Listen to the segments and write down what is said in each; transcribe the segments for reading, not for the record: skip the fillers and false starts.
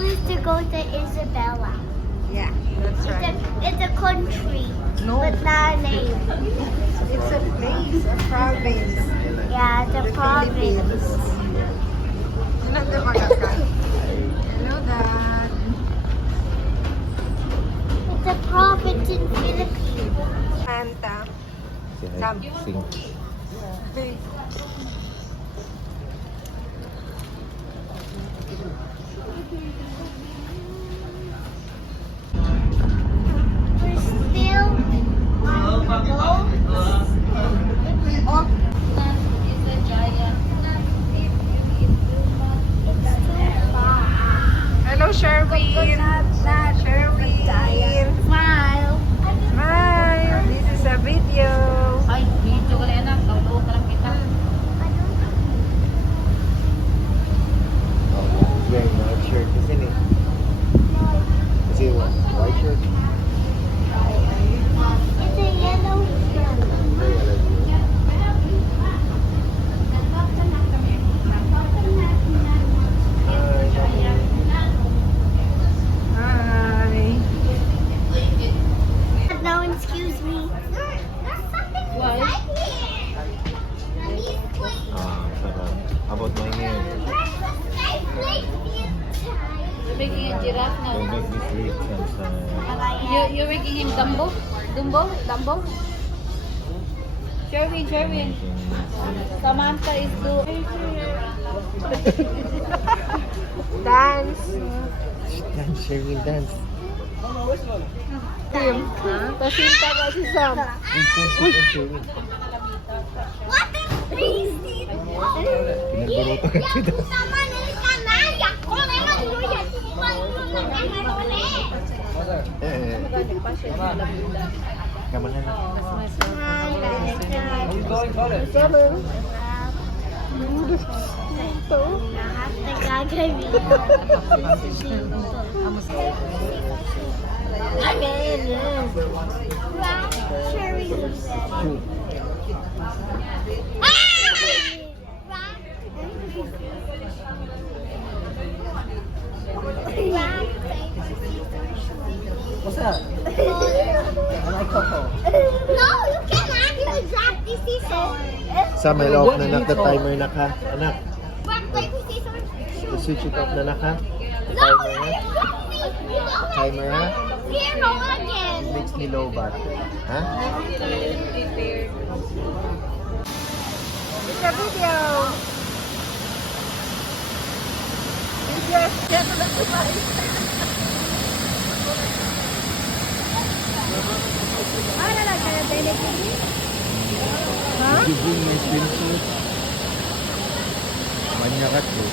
goal is to go to Isabella. Yeah, that's right. It's a country, No. but not a name. It's a place, a province. Yeah, it's a The province. Philippines. Hello, Dad. It's a province in Philippines. Santa. Sing. We're still on the boat. Oh, Is a giant. it's too far. Hello, Sherwin. Sherwin. Smile. Smile. This is a video. Ay, video ka lang anak. Tawag ka lang kita. Yeah, white shirt kasi ni. Kasi white shirt. It's a yellow shirt. Hi. No, excuse me. There's something Why? inside here. Pero about my hair. You're making a giraffe They now. make this rich and You're making him Dumbo? Dumbo? Sherwin. Samantha is doing. Dance. dance, Sherwin dance. Tim. Pasinta ka si Sam. Sherwin. What is crazy? Pinagboroto ka siya. Kamu na na. Seven. What's up? I like Coco. No, you cannot. You drop the scissors. Sa may off na nak, the timer na ka. Anak, Drop like the scissors. the switch it off na na ka. The No, timer na. you don't Timer ha. zero again. It makes me low bat. Ha? It's a video. Video. Did you bring my swimsuit? Manyakat ko.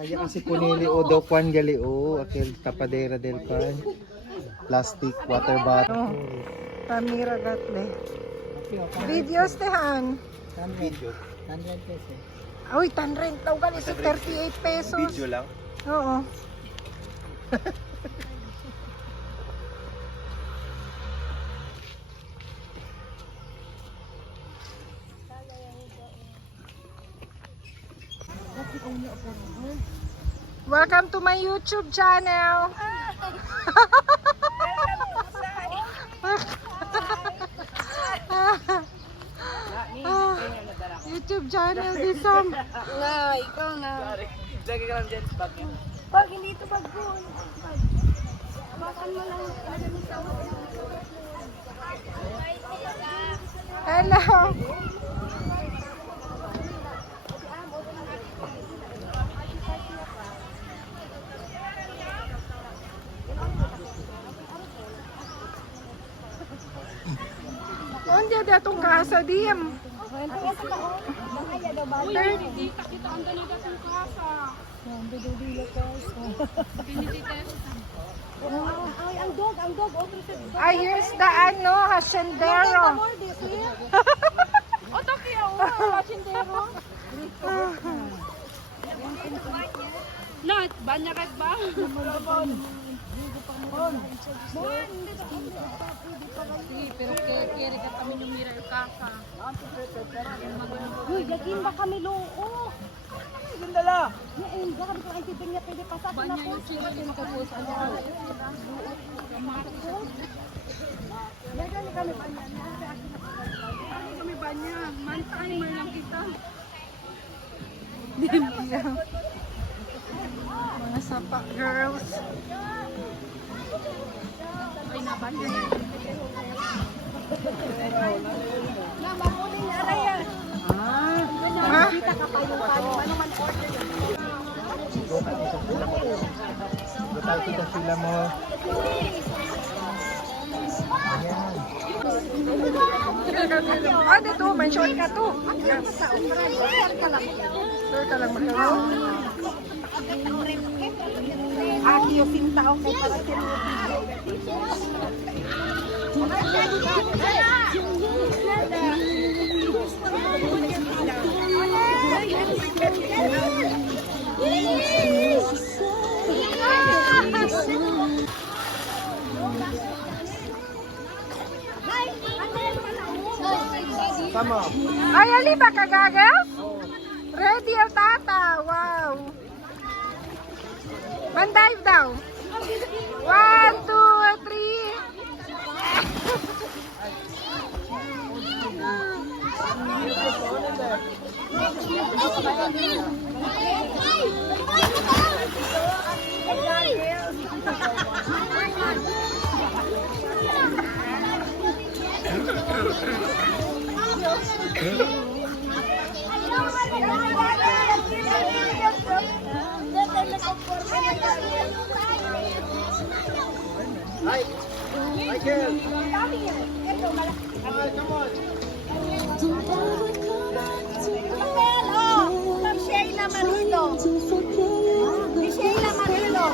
Ya kasi punili o daw kwan gali o akil tapadera del kwan. Plastic water bottle. Tamira gatle. Videos tehan. Video. Uy, tanreng tau kan iso 38 pesos. Video lang. Oo. Welcome to my YouTube channel. YouTube channel ni Sam. Nga, ikaw nga. Lagi ka lang dyan sa bag niya. Pag hindi ito bag ko. Bakan mo lang. Hello. Onde datong kasa diem? Uy, hindi kita ang ganito sa kasa. Ay, ang dog. Oh, present dog. Ay, here's the ano, hasyendero. Oh, Tokyo. Sindero. Not, banyak ka ba? Pero kere ka kami yung mira yung kaka. Uy, lagin ba kami loo? Gandala. Yan, baka kami ang tibing niya pwede pasak na po. Lagyan kami ba niya? Kami ba niya? Man timer lang kita. Mga sapa girls. Ay, naban niya. Na, mamunin na rin yan. Ha? Kita ka pa yung payo. Ano man order yun? Total kita sila mo. Ayan. Ah, dito, mention ka to. Sure ka lang magkaroon. Aki yung sintao kay para Tama. Ay, ali ba kagagal? Ready ang tata. Wow. Bandive daw. 1, 2, 3. Hi. Michael. Hi, come on. Sheila Marilo. Sheila Marilo.